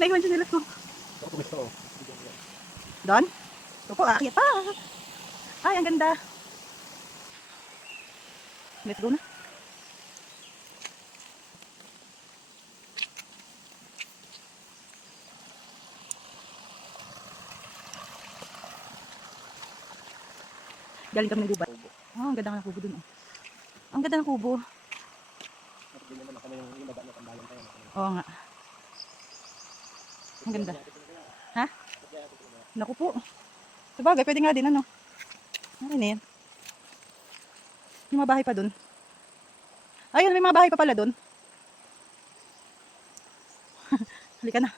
Naiwan siya nila ko. Ako gusto. Doon? Ito po, aakyat pa. Ay, ang ganda. Let's go na. Galing kami ng gubat. Oh, ang ganda ng kubo dun. Oh. Ang ganda ng kubo. Oo nga. Ang ganda. Ha? Naku po. Sabagay, pwede nga din ano. Ano na yan? May mga bahay pa dun. Ayun, may mga bahay pa pala dun. Halika na.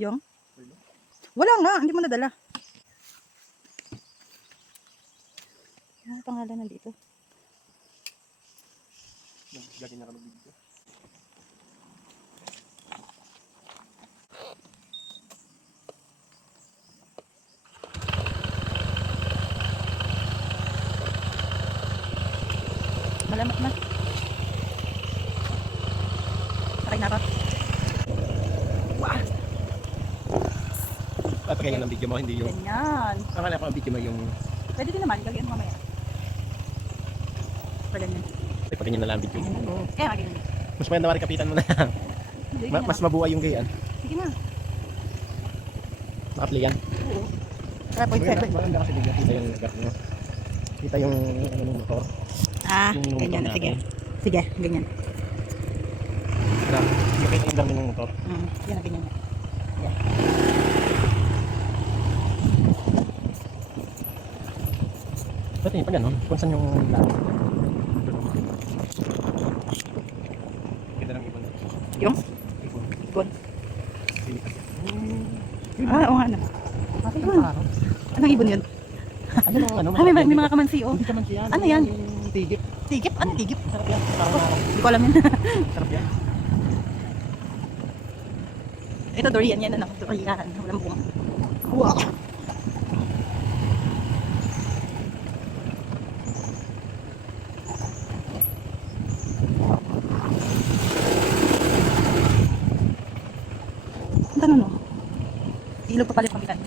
Yung? Wala nga, hindi mo nadala. Ano pangalan nandito? Lagi na kami dito. Malamat na. Sakay na ba? Wow! Papakinggan ng video mo, hindi yung... Ganyan. Akala ko ang video mo yung... Pwede din naman, gagawin mo mamaya. Pa ganyan. Ay, pakinggan na lang ang video mo. Kaya nga ganyan. Mas maganda marikapitan mo na. Mas mabuhay yung gayan. Sige na. Naka-play yan. Oo. Kaya point 7. Maganda kasi bigla kita yung lugar mo. Kita yung ano ng motor. Ah, Yung ganyan. motor Sige. natin. Sige, ganyan. Makita yung dami ng motor. Yan na, ganyan. Yan. Pati, pag gano'n, kung saan yung lahat. Kita ng ibon. Yung? Ibon. Ibon. Ah, oo nga na. Ibon. Anong ibon yun? Ano yung ano? Ah, may mga kamansi, oh. Hindi kaman siya. Ano yan? Tigip. Tigip? Ano tigip? Sarap yan. Parang Hindi ko alam yan. sarap yan. Ito, durian yan. Ano? Durian. Walang bunga. Wow! Ang tanong, no? Ilog pa pala yung kabitan.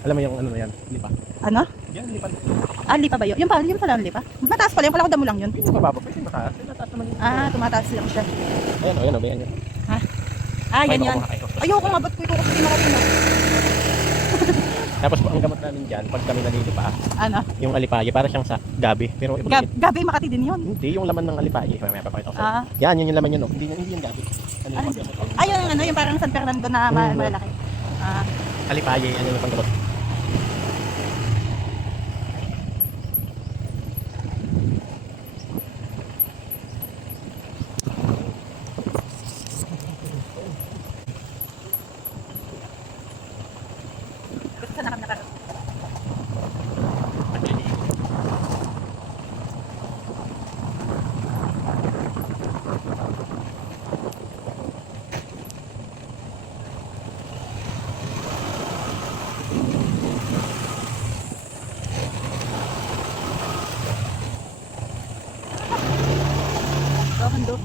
Alam mo yung ano na yan? Lipa. Ano? Yan, lipa. Ah, lipa ba yun? Yung pala ang lipa? Mataas pala yung kala ko damo lang yun. Hindi mababa. Pwede mataas. Mataas naman yun. Ah, tumataas lang siya. Ayan o, ayan o. Ha? Ah, yan yan. Ayoko nga, ba't ko ito kasi makatin na? Tapos ang gamot namin dyan, pag kami nalilipa, Ano? yung alipaye, para siyang sa gabi. Pero Gabi Makati din yun. hindi, yung laman ng alipaye. May papakita ko sa'yo. Ah. Yan, yun yung laman yun. Hindi yung gabi. Ano Ano? yung panggamot? Ayun, ano, yung parang San Fernando na malalaki. Ah, Alipaye, ano yung panggamot? gusto na kami nakarating. Hando.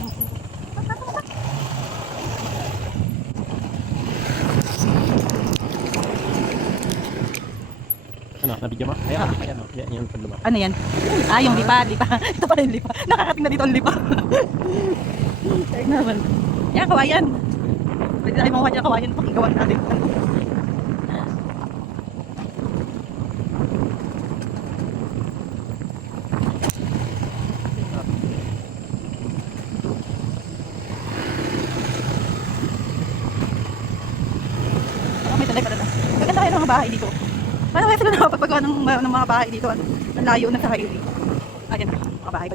Ano, nabidyo mo? Ayan, ayan o. Yan yung paglumak. Ano yan? Ah, yung lipa. Ito pala yung lipa. Nakakating na dito ang lipa. Kaya naman. Yan, kawayan. Pwede tayo makuha niya kawayan. Pakigawan natin. May talay pala na. Maganda kayo ng mga bahay dito. Paano kaya sila nakapagpagawa ng mga bahay dito? Ano? Ang layo na sa highway. Ayan, mga bahay.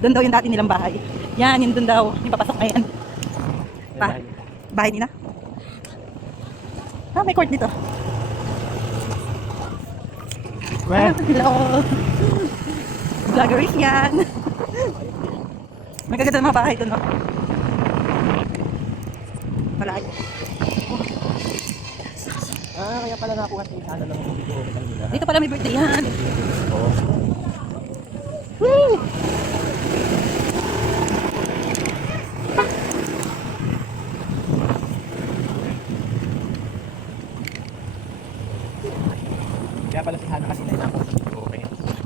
Doon daw yung dati nilang bahay. Yan, yun doon daw. Yung papasok na yan. Bahay nila. Ah, may court dito. Well, Hello. Vloggeries yan. May kaganda ng mga bahay doon, no? Malayo. Kaya pala nakuha sa sana ng video ko kanina. Dito pala may birthday yan. Oo. Kaya pala si Hana kasi na inakuha sa video ko.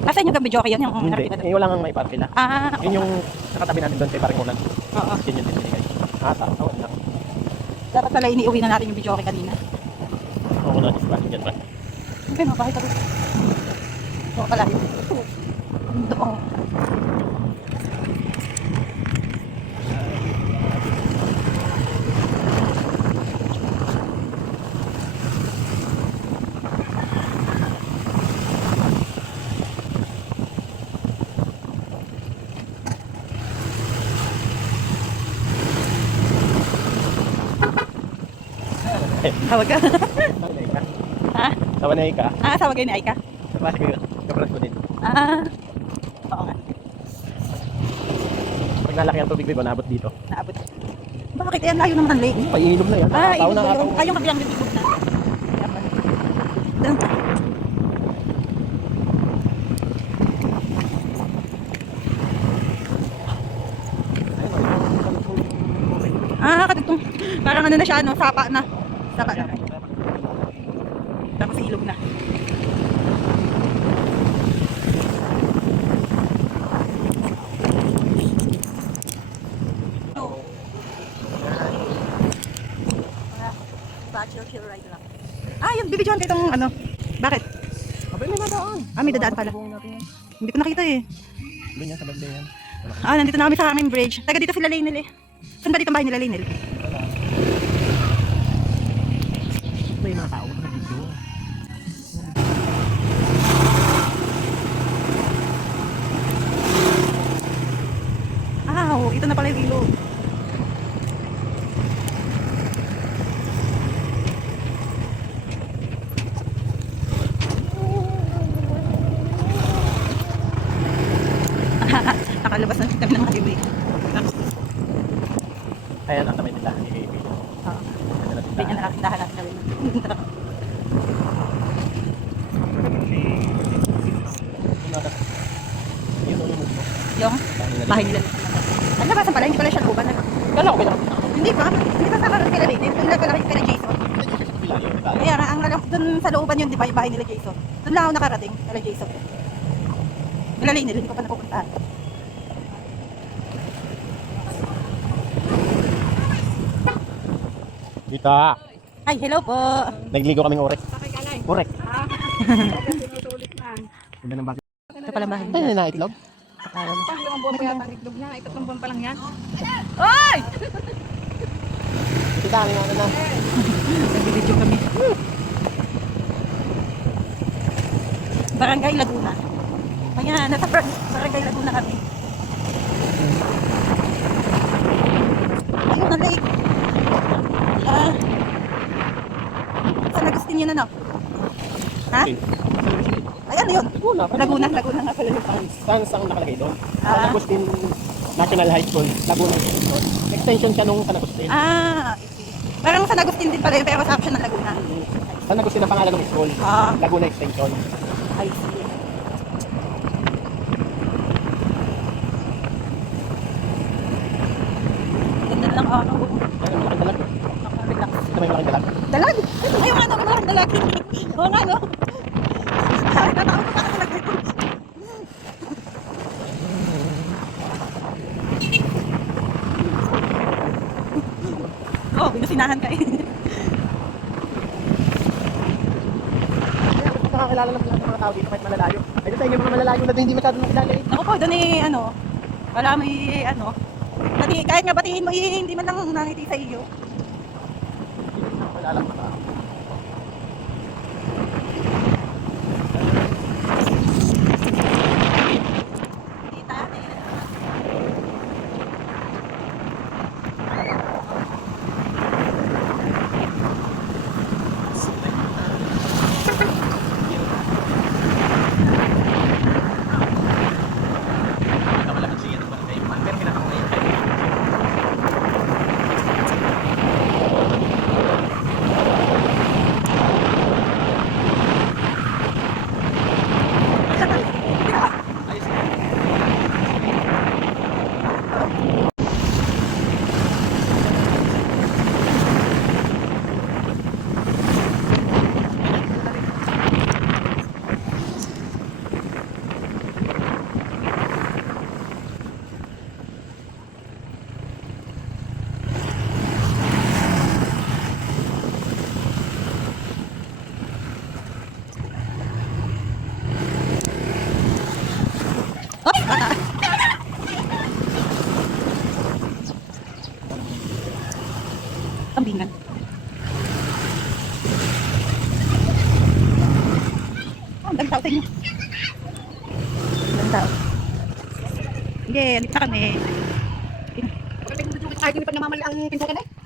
Asan yung video yun? Yung Hindi, nakikita doon? wala nga may parke na. Okay. Yun yung nakatabi natin doon kay Paring Ulan. Oo. Yun yung binigay. Tawad na. Dapat pala iniuwi na natin yung video kanina. Oo na, ispasin dyan ba? Okay, mga bahay pa doon. Oo pala yun. Doon. Tawag ka. Sawanay ka. Ha? Sawanay ka. Tawag kayo ni Aika. Kasi kapalas ko din. Oo nga. Pag nalaki ang tubig, babe, nabot dito. Naabot. Bakit? Yan, layo naman ang lake. Paiinom na yan. Nakataw Ilog na ba ako. yun? Yung kabilang ilog na. Doon. Katugtong. Parang ano na siya, no? Sapa na. Sapa na. Tapos ilog na. Chill ride lang. Yung bibidyohan ko itong ano. Bakit? Abay, may nadaan. May dadaan pala. Hindi ko nakita eh. Doon yan sa bagday yan. Nandito na kami sa aming bridge. Taga dito sila Lainel eh. Saan ba dito ang bahay nila Lainel? May mga tao sa video. Ito na pala yung ilog. Nakalabas na kami ng highway. Ayan, ang tamay nila. Hindi Ganyan nakakindahan natin gawin. Yung bahay nila. Ang labasan pala, hindi pala siya looban. Kala ko kailangan. Hindi pa sa karoon kila Lainel. Hindi pala kila Jason. Kaya nga, ang alam, dun sa looban yun, di ba, yung bahay nila Jason. Dun lang ako nakarating, kila Jason. Kila Lainel, hindi ko pa napupuntahan. Kita. Ay, hello po. Nagligo kaming orek. Orek. Ganda ng bakit. Ito pala bahay Ay, nila. na itlog. Tatlong buwan pa yata ang itlog niya. Tatlong buwan pa lang yan. Oy! Kita kami nga na. Nag-video kami. Barangay Laguna. Ayan, nasa Barangay Laguna kami. Ayun, ang lake. San Agustin yun ano? Ha? Ayan yun. Laguna nga pala yun. Saan ang nakalagay doon? Ah. San Agustin National High School, Laguna. Extension siya nung San Agustin. I see. Parang San Agustin din pala yun, pero sa option ng Laguna. San Agustin ang pangalan ng school. Laguna Extension. I see. Ganda na lang ano. Yan ang malaking dalag. Relax. Ito may malaking dalag. Dalag? Ay, yung ano, malaking dalag. Oo nga, no? Ay, natakot ako sa dalag dito. Binusinahan ka eh. Nakakilala lang ng mga tao dito kahit malalayo. Ay, doon sa inyo mga malalayo na din hindi masyadong nakilala eh. Ako po, doon eh, ano, wala may, ano, kahit nga batiin mo, hindi man lang nangiti sa iyo. Nakakilala mga tao. Tita, sa inyo. Ilang tao. Sige, dito na kami. Ay, hindi pa namamali ang pintuan eh.